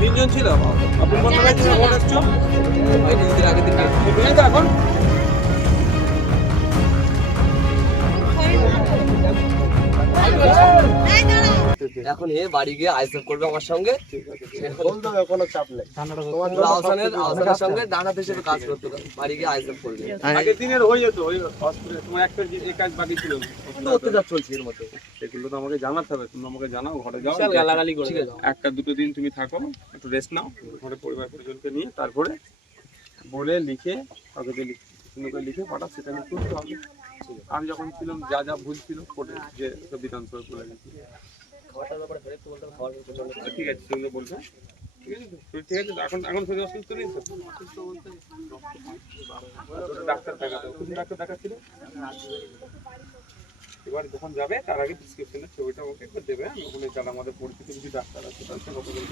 তিনজন ছিল? আপনি কত টাকা দিয়ে ঘর এসছো আগের দিন বুঝলি তো এখন? এখন এ বাড়ি গিয়ে আইসেফ করবে আমার সঙ্গে। কোনো চাপ নেই। আহসানের আহসানের সঙ্গে ডানাত হিসেবে কাজ করতে বাড়ি গিয়ে আইসেফ করবে। আগের দিনের হয়ে যেত তোমার একটা কাজ বাকি ছিল। অত্যাচার চলছে এর মধ্যে। সেগুলো তো আমাকে জানাতে হবে তুমি আমাকে জানাও ঘরে যাও বিশাল গালাগালি করে একটা দুটো দিন তুমি থাকো একটু রেস্ট নাও ঘরে পরিবার পরিজনকে নিয়ে তারপরে বলে লিখে কাগজে লিখে সুন্দর করে লিখে পাঠা সেটা আমি করতে হবে। আমি যখন ছিলাম যা যা ভুল ছিল কোর্টে যে সব বিধানসভা বলে গেছি খাবারটার ব্যাপারে ফেরত বলতে হবে, খাবার প্রচণ্ড আচ্ছা, ঠিক আছে তুমি বলবে। ঠিক আছে তো? ঠিক আছে এখন এখন শরীর অসুস্থ নেই তো অসুস্থ বলতে ডাক্তার দেখাতে। ডাক্তার দেখাচ্ছিল? এবার যখন যাবে তার আগে প্রেসক্রিপশনের ছবিটা ওকে একবার দেবে আমি ওখানে যারা আমাদের পরিচিত কিছু ডাক্তার আছে তাদের সাথে কথা বলব।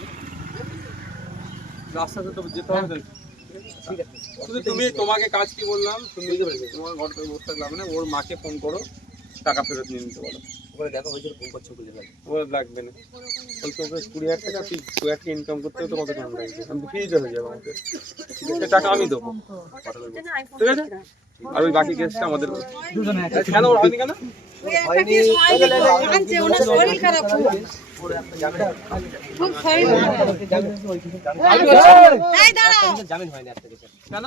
আস্তে তো যেতে হবে। আছে। শুধু তুমি তোমাকে কাজ কি বললাম? তুমি তোমার ঘর থেকে বসে থাকলে হবে না ওর মাকে ফোন করো টাকা ফেরত নিয়ে নিতে বলো। ওখানে দেখা হয়েছিল ফোন করছে ওর লাগবে না। বলছে ওকে কুড়ি হাজার টাকা তুই দু হাজার ইনকাম করতে তো কত টাকা লাগবে। আমি হয়ে যাব আমাকে টাকা আমি দেবো। ঠিক আছে? আর ওই বাকি কেসটা আমাদের কেন ওর হয়নি কেন জামিন হয়নি একটা কিছু কেন?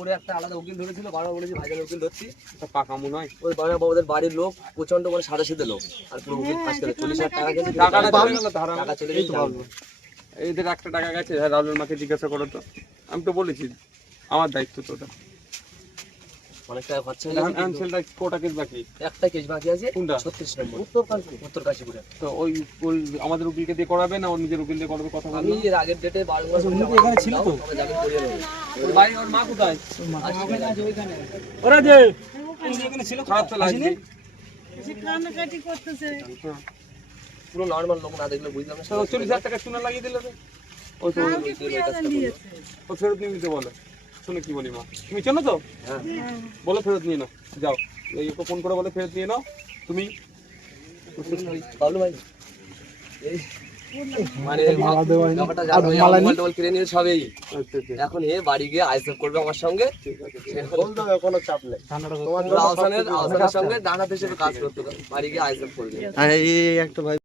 ওরে একটা আলাদা উকিল ধরেছিল বারবার বলেছি ভাইজান উকিল ধরছি। পাকা মনে হয় ওই বাবাদের বাড়ির লোক প্রচণ্ড করে সাদা সিধে লোক। আর পুরো উকিল ফাঁস করে চল্লিশ হাজার টাকা গেছে? টাকা চলে এদের একটা টাকা গেছে হ্যাঁ রাহুলের মাকে জিজ্ঞাসা করো তো। আমি তো বলেছি আমার দায়িত্ব তো ওটা। অনেক টাকা খরচা এখন গেছে কোটা কেস বাকি? একটা কেস বাকি আছে কোনটা? ছত্রিশ নম্বর। উত্তর কাশীপুর। উত্তর কাশীপুরে। তো ওই ওই আমাদের উকিলকে দিয়ে করাবে না ওর নিজের উকিল দিয়ে করাবে কথা আমি এর আগের ডেটে বারো এখানে ছিল তো? ওর ওর মা কোথায়? ওরা যে খারাপ তো লাগবে কান্নাকাটি করতেছে। পুরো নর্মাল লোক না দেখলে বুঝলাম না। চল্লিশ হাজার টাকা চুনা লাগিয়ে দিলে তো। ফেরত নিয়ে নিতে বলো। শুনে কি বলি মা তুমি চেনো তো? হ্যাঁ। বলো ফেরত নিয়ে নাও। যাও। এই ওকে ফোন করে বলে ফেরত নিয়ে নাও। তুমি বাবলু ভাই। এই মানে কিনে নিয়ে সবই। আচ্ছা আচ্ছা। এখন এ বাড়ি গিয়ে আইসেফ করবে আমার সঙ্গে। কোনো চাপ নেই। তোমার জন্য আহসানের আহসানের সঙ্গে ডানাত হিসেবে কাজ করতে হবে বাড়ি গিয়ে আইসেফ করবে একটা ভাই